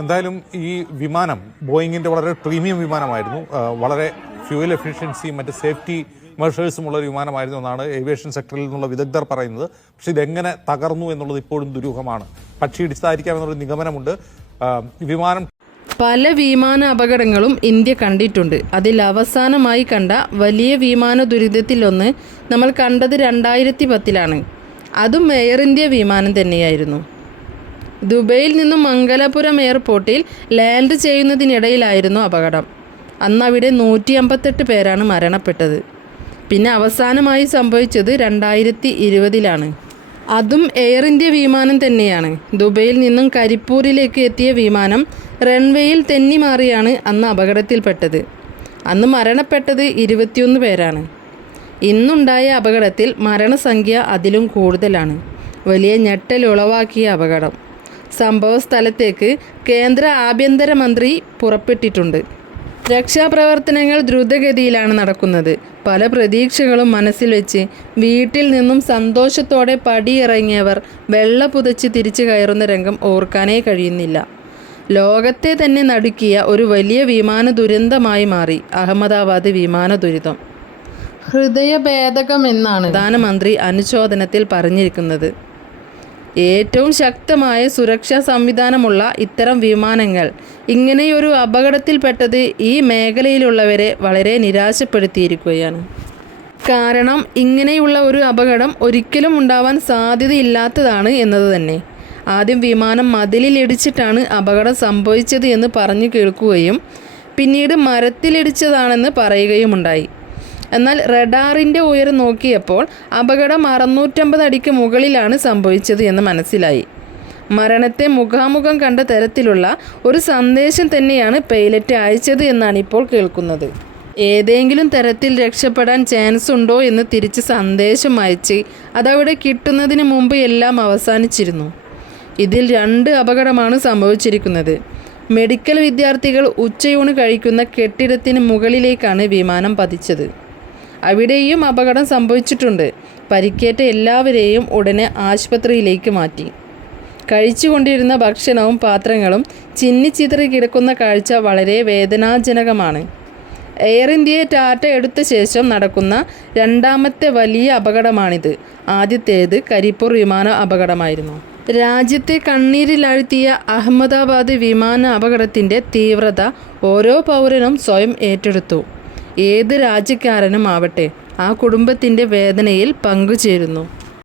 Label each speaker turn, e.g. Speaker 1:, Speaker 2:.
Speaker 1: എന്തായാലും ഈ വിമാനം ബോയിങ്ങിന്റെ വളരെ പ്രീമിയം വിമാനമായിരുന്നു. വളരെ ഫ്യൂവൽ എഫിഷ്യൻസിയും മറ്റ് സേഫ്റ്റി മെഷേഴ്സും ഉള്ള ഒരു വിമാനമായിരുന്നു എന്നാണ് ഏവിയേഷൻ സെക്ടറിൽ നിന്നുള്ള വിദഗ്ധർ പറയുന്നത്. പക്ഷെ ഇതെങ്ങനെ തകർന്നു എന്നുള്ളത് ഇപ്പോഴും ദുരൂഹമാണ്. പക്ഷി ഇടിച്ചതായിരിക്കാം എന്നൊരു നിഗമനമുണ്ട്. വിമാനം
Speaker 2: പല വിമാന അപകടങ്ങളും ഇന്ത്യ കണ്ടിട്ടുണ്ട്. അതിൽ അവസാനമായി കണ്ട വലിയ വിമാന ദുരിതത്തിലൊന്ന് നമ്മൾ കണ്ടത് രണ്ടായിരത്തി പത്തിലാണ്. അതും എയർ ഇന്ത്യ വിമാനം തന്നെയായിരുന്നു. ദുബൈയിൽ നിന്നും മംഗലപുരം എയർപോർട്ടിൽ ലാൻഡ് ചെയ്യുന്നതിനിടയിലായിരുന്നു അപകടം. അന്ന് അവിടെ നൂറ്റി അമ്പത്തെട്ട് പേരാണ് മരണപ്പെട്ടത്. പിന്നെ അവസാനമായി സംഭവിച്ചത് രണ്ടായിരത്തി ഇരുപതിലാണ് അതും എയർ ഇന്ത്യ വിമാനം തന്നെയാണ്. ദുബൈയിൽ നിന്നും കരിപ്പൂരിലേക്ക് എത്തിയ വിമാനം റൺവേയിൽ തെന്നിമാറിയാണ് അന്ന് അപകടത്തിൽപ്പെട്ടത്. അന്ന് മരണപ്പെട്ടത് ഇരുപത്തിയൊന്ന് പേരാണ്. ഇന്നുണ്ടായ അപകടത്തിൽ മരണസംഖ്യ അതിലും കൂടുതലാണ്. വലിയ ഞെട്ടൽ ഉളവാക്കിയ അപകടം. സംഭവ സ്ഥലത്തേക്ക് കേന്ദ്ര ആഭ്യന്തരമന്ത്രി പുറപ്പെട്ടിട്ടുണ്ട്. രക്ഷാപ്രവർത്തനങ്ങൾ ദ്രുതഗതിയിലാണ് നടക്കുന്നത്. പല പ്രതീക്ഷകളും മനസ്സിൽ വെച്ച് വീട്ടിൽ നിന്നും സന്തോഷത്തോടെ പടിയിറങ്ങിയവർ വെള്ള പുതച്ച് തിരിച്ചു കയറുന്ന രംഗം ഓർക്കാനേ കഴിയുന്നില്ല. ലോകത്തെ തന്നെ നടുക്കിയ ഒരു വലിയ വിമാന ദുരന്തമായി മാറി. അഹമ്മദാബാദ് വിമാന ദുരിതം. ഹൃദയഭേദകം എന്നാണ് പ്രധാനമന്ത്രി അനുശോചനത്തിൽ പറഞ്ഞിരിക്കുന്നത്. ഏറ്റവും ശക്തമായ സുരക്ഷാ സംവിധാനമുള്ള ഇത്തരം വിമാനങ്ങൾ. ഇങ്ങനെയൊരു അപകടത്തിൽപ്പെട്ടത് ഈ മേഖലയിലുള്ളവരെ വളരെ നിരാശപ്പെടുത്തിയിരിക്കുകയാണ്. കാരണം ഇങ്ങനെയുള്ള ഒരു അപകടം ഒരിക്കലും ഉണ്ടാവാൻ സാധ്യതയില്ലാത്തതാണ് എന്നത് തന്നെ. ആദ്യം വിമാനം മതിലിലിടിച്ചിട്ടാണ് അപകടം സംഭവിച്ചത് എന്ന് പറഞ്ഞു കേൾക്കുകയും പിന്നീട് മരത്തിലിടിച്ചതാണെന്ന് പറയുകയുമുണ്ടായി. എന്നാൽ റഡാറിന്റെ ഉയരം നോക്കിയപ്പോൾ അപകടം അറുന്നൂറ്റമ്പത് അടിക്ക് മുകളിലാണ് സംഭവിച്ചത് എന്ന് മനസ്സിലായി. മരണത്തെ മുഖാമുഖം കണ്ട തരത്തിലുള്ള ഒരു സന്ദേശം തന്നെയാണ് പൈലറ്റ് അയച്ചത് എന്നാണ് ഇപ്പോൾ കേൾക്കുന്നത്. ഏതെങ്കിലും തരത്തിൽ രക്ഷപ്പെടാൻ ചാൻസ് ഉണ്ടോ എന്ന് തിരിച്ച് സന്ദേശം അയച്ച് അതവിടെ കിട്ടുന്നതിന് മുമ്പ് എല്ലാം അവസാനിച്ചിരുന്നു. ഇതിൽ രണ്ട് അപകടമാണ് സംഭവിച്ചിരിക്കുന്നത്. മെഡിക്കൽ വിദ്യാർത്ഥികൾ ഉച്ചയൂണ് കഴിക്കുന്ന കെട്ടിടത്തിന് മുകളിലേക്കാണ് വിമാനം പതിച്ചത്. അവിടെയും അപകടം സംഭവിച്ചിട്ടുണ്ട്. പരിക്കേറ്റ എല്ലാവരെയും ഉടനെ ആശുപത്രിയിലേക്ക് മാറ്റി. കഴിച്ചുകൊണ്ടിരുന്ന ഭക്ഷണവും പാത്രങ്ങളും ചിന്നിച്ചിതറി കിടക്കുന്ന കാഴ്ച വളരെ വേദനാജനകമാണ്. എയർ ഇന്ത്യയെ ടാറ്റ എടുത്ത ശേഷം നടക്കുന്ന രണ്ടാമത്തെ വലിയ അപകടമാണിത്. ആദ്യത്തേത് കരിപ്പൂർ വിമാന അപകടമായിരുന്നു. രാജ്യത്തെ കണ്ണീരിലാഴ്ത്തിയ അഹമ്മദാബാദ് വിമാന അപകടത്തിന്റെ തീവ്രത ഓരോ പൗരനും സ്വയം ഏറ്റെടുത്തു. ഏത് രാജ്യക്കാരനും ആവട്ടെ ആ കുടുംബത്തിന്റെ വേദനയിൽ പങ്കുചേരുന്നു.